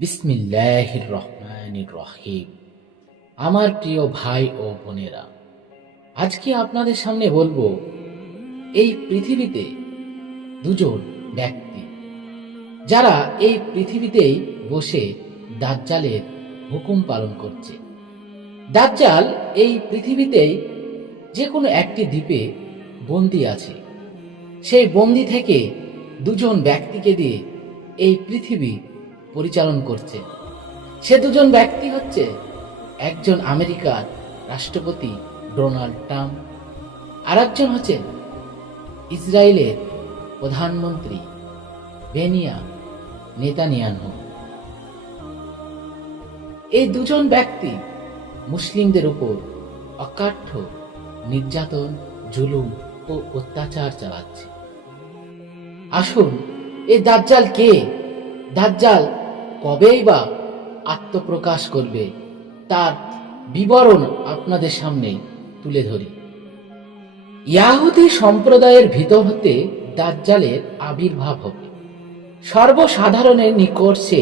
বিসমিল্লাহির রহমানির রহিম। আমার প্রিয় ভাই ও বোনেরা, আজকে আপনাদের সামনে বলবো এই পৃথিবীতে দুজন ব্যক্তি যারা এই পৃথিবীতেই বসে দাজ্জালের হুকুম পালন করছে। দাজ্জাল এই পৃথিবীতেই যে কোনো একটি দ্বীপে বন্দী আছে। সেই বন্দী থেকে দুজন ব্যক্তিকে দিয়ে এই পৃথিবী পরিচালন করছে। সে দুজন ব্যক্তি হচ্ছে একজন আমেরিকার রাষ্ট্রপতি ডোনাল্ড ট্রাম্প, আর একজন হচ্ছেন ইসরায়েলের প্রধানমন্ত্রী বেনিয়ামিন নেতানিয়াহু। এই দুজন ব্যক্তি মুসলিমদের উপর অকাঠ্য নির্যাতন, জুলুম ও অত্যাচার চালাচ্ছে। আসুন, এই দাজ্জাল কে? দাজ্জাল কবেই বা আত্মপ্রকাশ করবে, তার বিবরণ আপনাদের সামনে তুলে ধরি। ইয়াহুদি সম্প্রদায়ের ভিতর হতে দাজ্জালের আবির্ভাব হবে। সর্বসাধারণের নিকট সে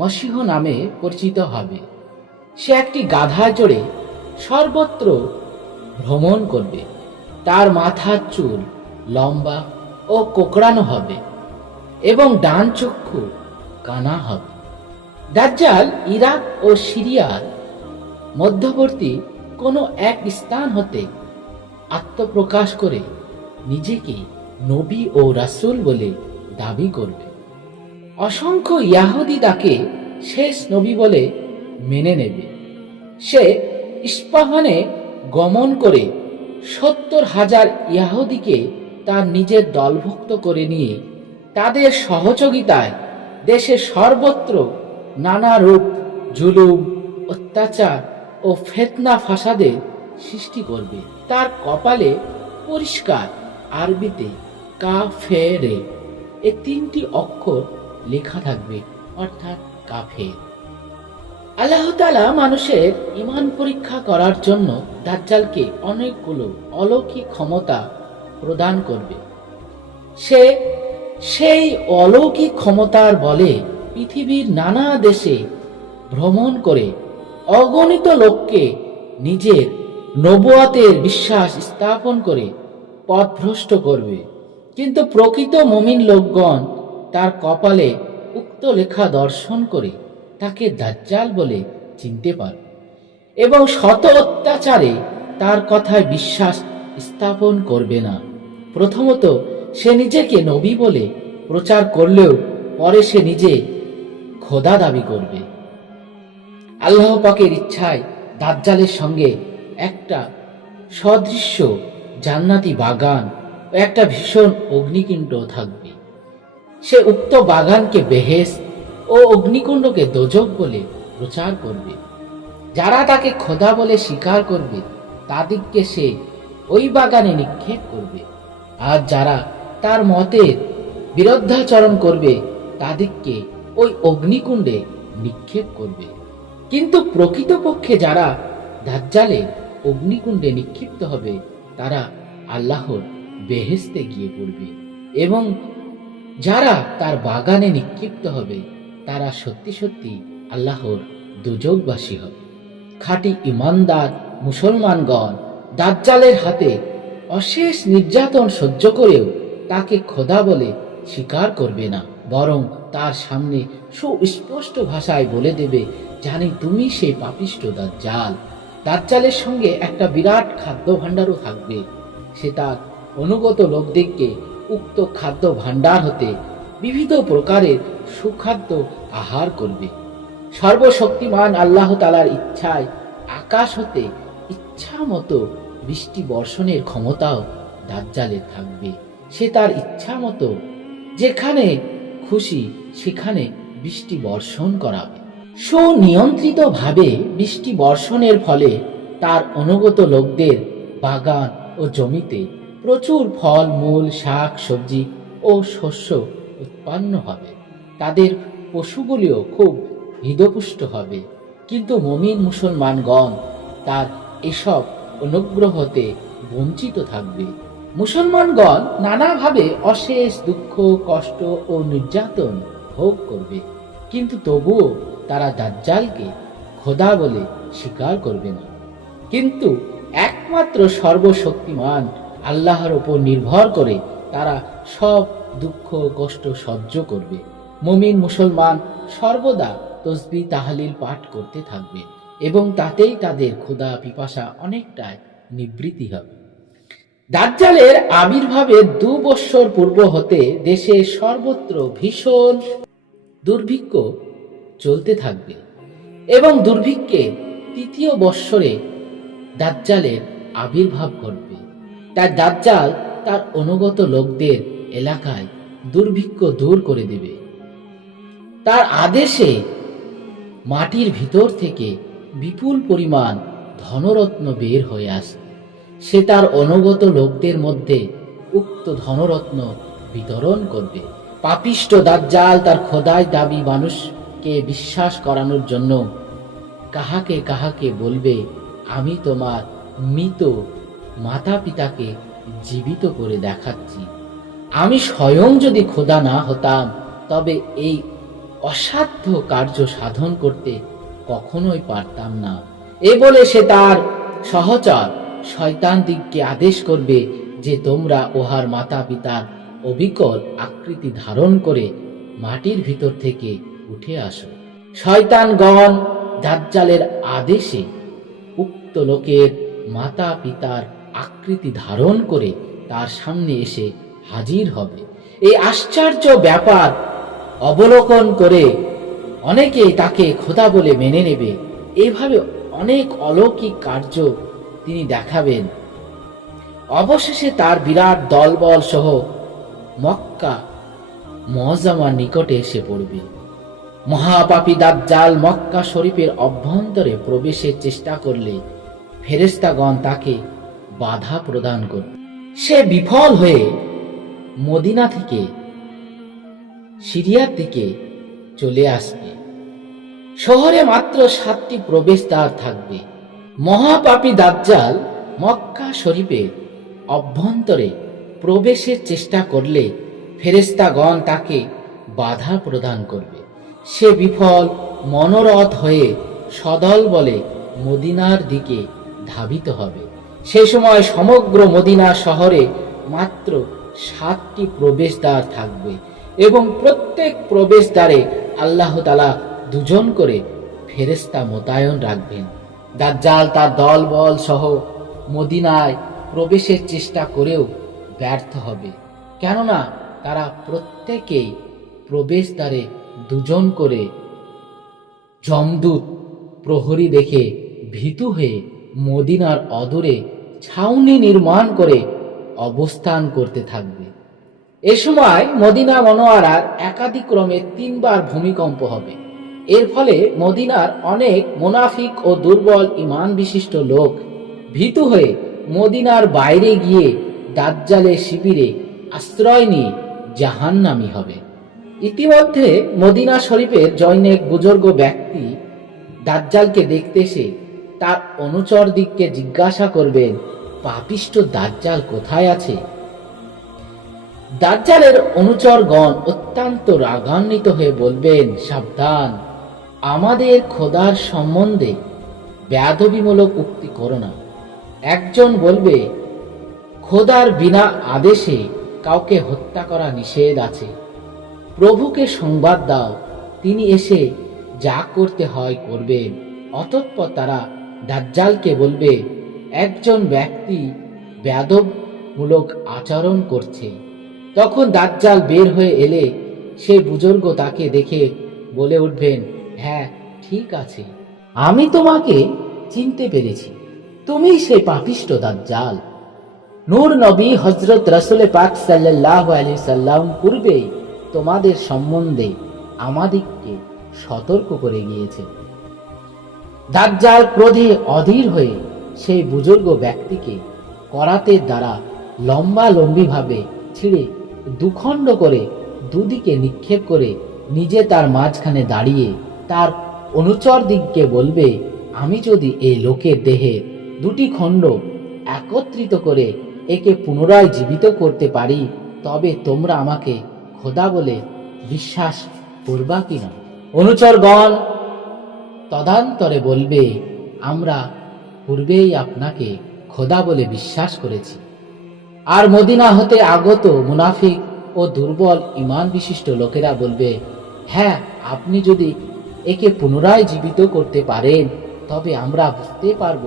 মসীহ নামে পরিচিত হবে। সে একটি গাধায় চড়ে সর্বত্র ভ্রমণ করবে। তার মাথার চুল লম্বা ও কোঁকড়ানো হবে এবং ডান চক্ষু কানা হবে। দাজ্জাল ইরাক ও সিরিয়ার মধ্যবর্তী কোনো এক স্থান হতে আত্মপ্রকাশ করে নিজেকে নবী ও রাসূল বলে দাবি করবে। অসংখ্য ইয়াহুদি তাকে শেষ নবী বলে মেনে নেবে। সে ইস্পাহানে গমন করে 70,000 ইয়াহুদিকে তার নিজের দলভুক্ত করে নিয়ে তাদের সহযোগিতায় দেশের সর্বত্র নানা রূপ জুলুম, অত্যাচার ও ফিতনা ফাসাদের সৃষ্টি করবে। তার কপালে পরিষ্কার আরবিতে কাফেরে এই 3টি অক্ষর লেখা থাকবে, অর্থাৎ কাফের। আল্লাহ তাআলা মানুষের ঈমান পরীক্ষা করার জন্য দাজ্জালকে অনেকগুলো অলৌকিক ক্ষমতা প্রদান করবে। সে সেই অলৌকিক ক্ষমতার বলে পৃথিবীর নানা দেশে ভ্রমণ করে অগণিত লোককে নিজের নবুয়তের বিশ্বাস স্থাপন করে পথভ্রষ্ট করবে। কিন্তু প্রকৃত মুমিন লোকগণ তার কপালে উক্ত লেখা দর্শন করে তাকে দাজ্জাল বলে চিনতে পারবে এবং শত অত্যাচারে তার কথায় বিশ্বাস স্থাপন করবে না। প্রথমত সে নিজেকে নবী বলে প্রচার করলেও পরে সে নিজে খোদা দাবি করবে। আল্লাহ পাকের ইচ্ছায় দাজ্জালের সঙ্গে একটা সদৃশ্য জান্নাতি বাগান ও একটা ভীষণ অগ্নিকুণ্ড থাকবে। সে উক্ত বাগানকে বেহেশত ও অগ্নিকুণ্ডকে দোজখ বলে প্রচার করবে। যারা তাকে খোদা বলে স্বীকার করবে তাদেরকে সে ওই বাগানে নিক্ষেপ করবে, আর যারা তার মতের বিরুদ্ধাচরণ করবে তাদেরকে ওই অগ্নিকুণ্ডে নিক্ষেপ করবে। কিন্তু প্রকৃতপক্ষে যারা দাজ্জালের অগ্নিকুণ্ডে নিক্ষিপ্ত হবে তারা আল্লাহর বেহেশতে গিয়ে পড়বে, এবং যারা তার বাগানে নিক্ষিপ্ত হবে তারা সত্যি সত্যি আল্লাহর দোজখবাসী হবে। খাঁটি ইমানদার মুসলমানগণ দাজ্জালের হাতে অশেষ নির্যাতন সহ্য করেও তাকে খোদা বলে স্বীকার করবে না, বরং তার সামনে সুস্পষ্ট ভাষায় বলে দেবে, জানি তুমি সেই পাপিষ্ঠ দাজ্জাল। দাজ্জালের সঙ্গে একটা বিরাট খাদ্য ভাণ্ডারও থাকবে। সে তার অনুগত লোকদেরকে উক্ত খাদ্য ভাণ্ডার হতে বিবিধ প্রকারের সুখাদ্য আহার করবে। সর্বশক্তিমান আল্লাহ তাআলার ইচ্ছায় আকাশ হতে ইচ্ছা মতো বৃষ্টি বর্ষণের ক্ষমতাও দাজ্জালের থাকবে। সে তার ইচ্ছা মতো যেখানে খুশি সেখানে বৃষ্টি বর্ষণ করাবে। সুনিয়ন্ত্রিতভাবে বৃষ্টি বর্ষণের ফলে তার অনুগত লোকদের বাগান ও জমিতে প্রচুর ফল মূল, শাক সবজি ও শস্য উৎপন্ন হবে। তাদের পশুগুলিও খুব হৃদপুষ্ট হবে। কিন্তু মুমিন মুসলমানগণ তার এসব অনুগ্রহতে বঞ্চিত থাকবে। মুসলমানগণ নানাভাবে অশেষ দুঃখ, কষ্ট ও নির্যাতন ভোগ করবে। কিন্তু তবুও তারা দাজ্জালকে খোদা বলে স্বীকার করবে না। কিন্তু একমাত্র সর্বশক্তিমান আল্লাহর উপর নির্ভর করে তারা সব দুঃখ কষ্ট সহ্য করবে। মুমিন মুসলমান সর্বদা তসবিহ তাহলিল পাঠ করতে থাকবে এবং তাতেই তাদের ক্ষুধা পিপাসা অনেকটাই নিবৃত্তি হবে। দাজ্জালের আবির্ভাবের 2 বৎসর পূর্ব হতে দেশে সর্বত্র ভীষণ দুর্ভিক্ষ চলতে থাকবে এবং দুর্ভিক্ষের 3য় বৎসরে দাজ্জালের আবির্ভাব ঘটবে। তাই দাজ্জাল তার অনুগত লোকদের এলাকায় দুর্ভিক্ষ দূর করে দেবে। তার আদেশে মাটির ভিতর থেকে বিপুল পরিমাণ ধনরত্ন বের হয়ে আসবে। সে তার অনুগত লোকদের মধ্যে উক্ত ধনরত্ন বিতরণ করবে। পাপিষ্ট দাজ্জাল তার খোদায় দাবি মানুষকে বিশ্বাস করানোর জন্য কাহাকে কাহাকে বলবে, আমি তোমার মৃত মাতা পিতাকে জীবিত করে দেখাচ্ছি। আমি স্বয়ং যদি খোদা না হতাম তবে এই অসাধ্য কার্য সাধন করতে কখনোই পারতাম না। এ বলে সে তার সহচর শয়তান দিগকে আদেশ করবে যে তোমরা উহার মাতা পিতার অবিকল আকৃতি ধারণ করে মাটির ভিতর থেকে উঠে আসো। শয়তানগণ দাজ্জালের আদেশে উক্ত লোকের মাতা পিতার আকৃতি ধারণ করে তার সামনে এসে হাজির হবে। এই আশ্চর্য ব্যাপার অবলোকন করে অনেকে তাকে খোদা বলে মেনে নেবে। এইভাবে অনেক অলৌকিক কার্য তিনি দেখাবেন। অবশেষে তার বিরাট দলবল সহ মক্কা মুআজ্জামার নিকটে এসে পড়বে। মহাপাপী দাজ্জাল মক্কা শরীফের অভ্যন্তরে প্রবেশের চেষ্টা করলে ফেরেশতাগণ তাকে বাধা প্রদান করবে। সে বিফল হয়ে মদিনা থেকে সিরিয়ার দিকে চলে আসবে। শহরে মাত্র 7টি প্রবেশদ্বার থাকবে। মহাপাপী দাজ্জাল মক্কা শরীফের অভ্যন্তরে প্রবেশের চেষ্টা করলে ফেরেশতাগণ তাকে বাধা প্রদান করবে। সে বিফল মনোরথ হয়ে সদল বলে মদিনার দিকে ধাবিত হবে। সেই সময় সমগ্র মদিনা শহরে মাত্র 7টি প্রবেশদ্বার থাকবে এবং প্রত্যেক প্রবেশদ্বারে আল্লাহ তাআলা 2 জন করে ফেরেশতা মোতায়েন রাখবেন। দাজ্জাল তার দলবল সহ মদিনায় প্রবেশের চেষ্টা করেও ব্যর্থ হবে, কেননা তারা প্রত্যেকেই প্রবেশদ্বারে 2 জন করে যমদূত প্রহরী দেখে ভীতু হয়ে মদিনার অদূরে ছাউনি নির্মাণ করে অবস্থান করতে থাকবে। এ সময় মদিনা মনোয়ারার একাদিক্রমে 3 বার ভূমিকম্প হবে। এর ফলে মদিনার অনেক মুনাফিক ও দুর্বল ঈমান বিশিষ্ট লোক ভীতু হয়ে মদিনার বাইরে গিয়ে দাজ্জালের শিবিরে আশ্রয় নিয়ে জাহান্নামী হবে। ইতিমধ্যে মদিনা শরীফের জনৈক বুজুর্গ ব্যক্তি দাজ্জালকে দেখতে এসে তার অনুচর দিককে জিজ্ঞাসা করবেন, পাপিষ্ট দাজ্জাল কোথায় আছে? দাজ্জালের অনুচরগণ অত্যন্ত রাগান্বিত হয়ে বলবেন, সাবধান, আমাদের খোদার সম্বন্ধে বেয়াদবিমূলক উক্তি করো না। একজন বলবে, খোদার বিনা আদেশে কাউকে হত্যা করা নিষেধ আছে। প্রভুকে সংবাদ দাও, তিনি এসে যা করতে হয় করবেন। অতঃপর তারা দাজ্জালকে বলবে, একজন ব্যক্তি বেয়াদবমূলক আচরণ করছে। তখন দাজ্জাল বের হয়ে এলে সেই বুজুর্গ তাকে দেখে বলে উঠবেন, হ্যাঁ ঠিক আছে, আমি তোমাকে চিনতে পেরেছি, তুমি সেই পাপিষ্ট দাজ্জাল। নূর নবী হযরত রাসূল পাক সাল্লাল্লাহু আলাইহি সাল্লাম পূর্বেই তোমাদের সম্বন্ধে আমাদিগকে সতর্ক করে গিয়েছে। দাজ্জাল ক্রোধে অধীর হয়ে সেই বুজুর্গ ব্যক্তিকে করাতের দ্বারা লম্বালম্বিভাবে ছিঁড়ে 2 খণ্ড করে দুদিকে নিক্ষেপ করে নিজে তার মাঝখানে দাঁড়িয়ে তার অনুচর দিগকে বলবে, আমি যদি এই লোকের দেহের 2টি খণ্ড একত্রিত করে একে পুনরায় জীবিত করতে পারি তবে তোমরা আমাকে খোদা বলে বিশ্বাস করবা কিনা? অনুচরগণ তদান্তরে বলবে, আমরা পূর্বেই আপনাকে খোদা বলে বিশ্বাস করেছি। আর মদিনা হতে আগত মুনাফিক ও দুর্বল ঈমান বিশিষ্ট লোকেরা বলবে, হ্যাঁ, আপনি যদি একে পুনরায় জীবিত করতে পারেন তবে আমরা বুঝতে পারব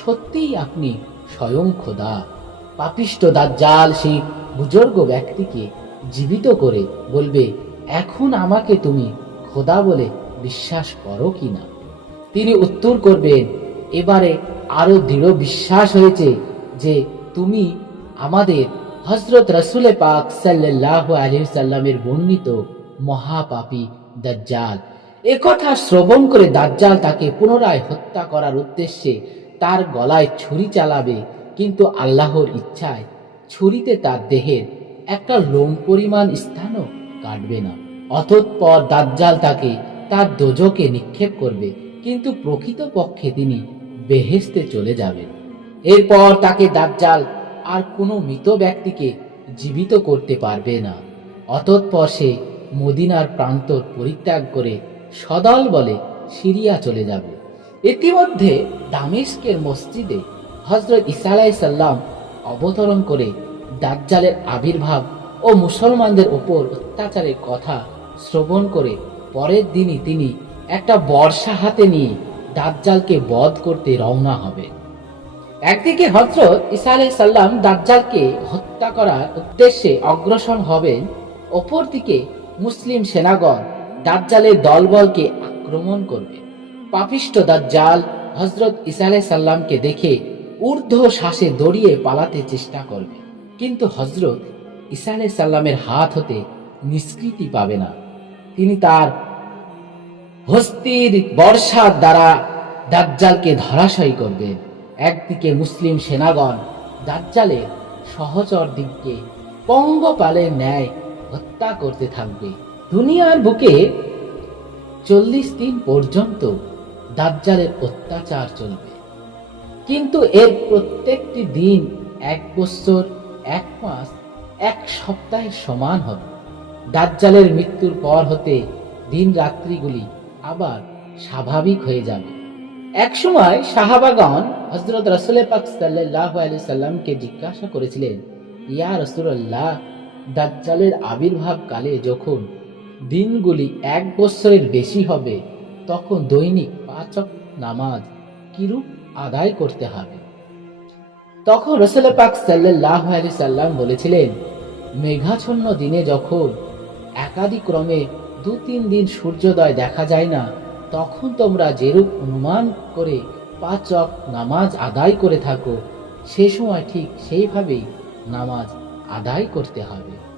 সত্যিই আপনি স্বয়ং খোদা। পাপিষ্ঠ দাজ্জাল সেই বুজুর্গ ব্যক্তিকে জীবিত করে বলবে, এখন আমাকে তুমি খোদা বলে বিশ্বাস করো কিনা? তিনি উত্তর করবেন, এবারে আরো দৃঢ় বিশ্বাস হয়েছে যে তুমি আমাদের হযরত রাসূল পাক সাল্লাল্লাহু আলাইহি সাল্লামের বর্ণিত মহাপাপী দাজ্জাল। একথা শ্রবণ করে দাজ্জাল তাকে পুনরায় হত্যা করার উদ্দেশ্যে তার গলায় ছুরি চালাবে, কিন্তু আল্লাহর ইচ্ছায় ছুরিতে তার দেহের একটা লোম পরিমাণ স্থানও কাটবে না। অতঃপর দাজ্জাল তাকে তার দোজখে নিক্ষেপ করবে, কিন্তু প্রকৃতপক্ষে তিনি বেহেশতে চলে যাবেন। এরপর তাকে দাজ্জাল আর কোনো মৃত ব্যক্তিকে জীবিত করতে পারবে না। অতঃপর সে মদিনার প্রান্তর পরিত্যাগ করে সদল বলে সিরিয়া চলে যাবে। ইতিমধ্যে দামেস্কের মসজিদে হযরত ঈসা আলাইহিস সালাম অবতরণ করে দাজ্জালের আবির্ভাব ও মুসলমানদের উপর অত্যাচারের কথা শ্রবণ করে পরের দিনই তিনি একটা বর্শা হাতে নিয়ে দাজ্জালকে বধ করতে রওনা হবে। একদিকে হযরত ঈসা আলাইহিস সালাম দাজ্জালকে হত্যা করার উদ্দেশ্যে অগ্রসর হবেন, অপরদিকে মুসলিম সেনাগণ দাজ্জালের দলবলকে আক্রমণ করবে। পাপিষ্ঠ দাজ্জাল হযরত ঈসা আলাইহিস সালামকে দেখে ঊর্ধ্ব শ্বাসে দৌড়িয়ে পালাতে চেষ্টা করবে, কিন্তু হযরত ঈসা আলাইহিস সালামের হাত হতে নিষ্কৃতি পাবে না। তিনি তার হস্তির বর্ষার দ্বারা দাজ্জালকে ধরাশায়ী করবেন। একদিকে মুসলিম সেনাগণ দাজ্জালের সহচরদিগকে পঙ্গপালের ন্যায় হত্যা করতে থাকবে। দুনিয়ার বুকে 40 দিন পর্যন্ত দাজ্জালের অত্যাচার চলবে, কিন্তু এর প্রত্যেকটি দিন 1 বছর, 1 মাস, 1 সপ্তাহের সমান হবে। দাজ্জালের মৃত্যুর পর হতে দিন রাত্রিগুলি আবার স্বাভাবিক হয়ে যাবে। একসময় সাহাবাগণ হযরত রাসূল পাক সাল্লাল্লাহু আলাইহি সাল্লামকে জিজ্ঞাসা করেছিলেন, ইয়া রাসূলুল্লাহ, দাজ্জালের আবির্ভাব কালে যখন দিনগুলি 1 বছরের বেশি হবে তখন দৈনিক 5 ওয়াক্ত নামাজ কিরূপ আদায় করতে হবে? তখন রাসূল পাক সাল্লাল্লাহু আলাইহি সাল্লাম বলেছিলেন, মেঘাচ্ছন্ন দিনে যখন একাদিক্রমে 2-3 দিন সূর্যোদয় দেখা যায় না, তখন তোমরা যেরূপ অনুমান করে 5 ওয়াক্ত নামাজ আদায় করে থাকো, সে সময় ঠিক সেইভাবেই নামাজ আদায় করতে হবে।